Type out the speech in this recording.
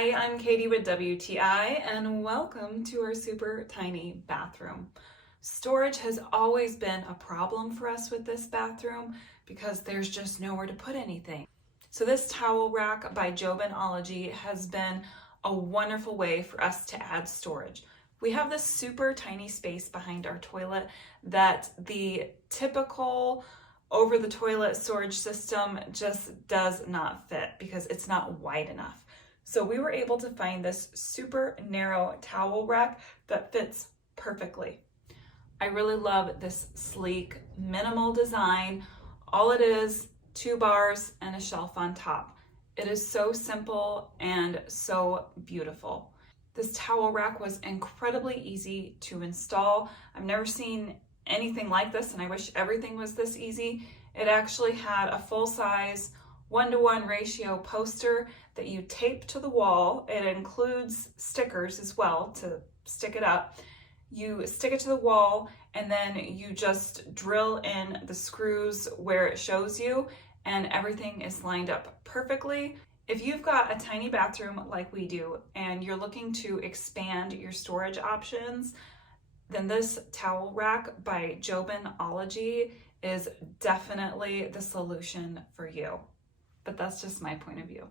Hi, I'm Katie with WTI and welcome to our super tiny bathroom. Storage has always been a problem for us with this bathroom because there's just nowhere to put anything. So this towel rack by Joben Oligey has been a wonderful way for us to add storage. We have this super tiny space behind our toilet that the typical over the toilet storage system just does not fit because it's not wide enough. So we were able to find this super narrow towel rack that fits perfectly. I really love this sleek, minimal design. All it is, 2 bars and a shelf on top. It is so simple and so beautiful. This towel rack was incredibly easy to install. I've never seen anything like this, and I wish everything was this easy. It actually had a full-size 1-to-1 ratio poster that you tape to the wall. It includes stickers as well to stick it up. You stick it to the wall and then you just drill in the screws where it shows you, and everything is lined up perfectly. If you've got a tiny bathroom like we do and you're looking to expand your storage options, then this towel rack by Joben Oligey is definitely the solution for you. But that's just my point of view.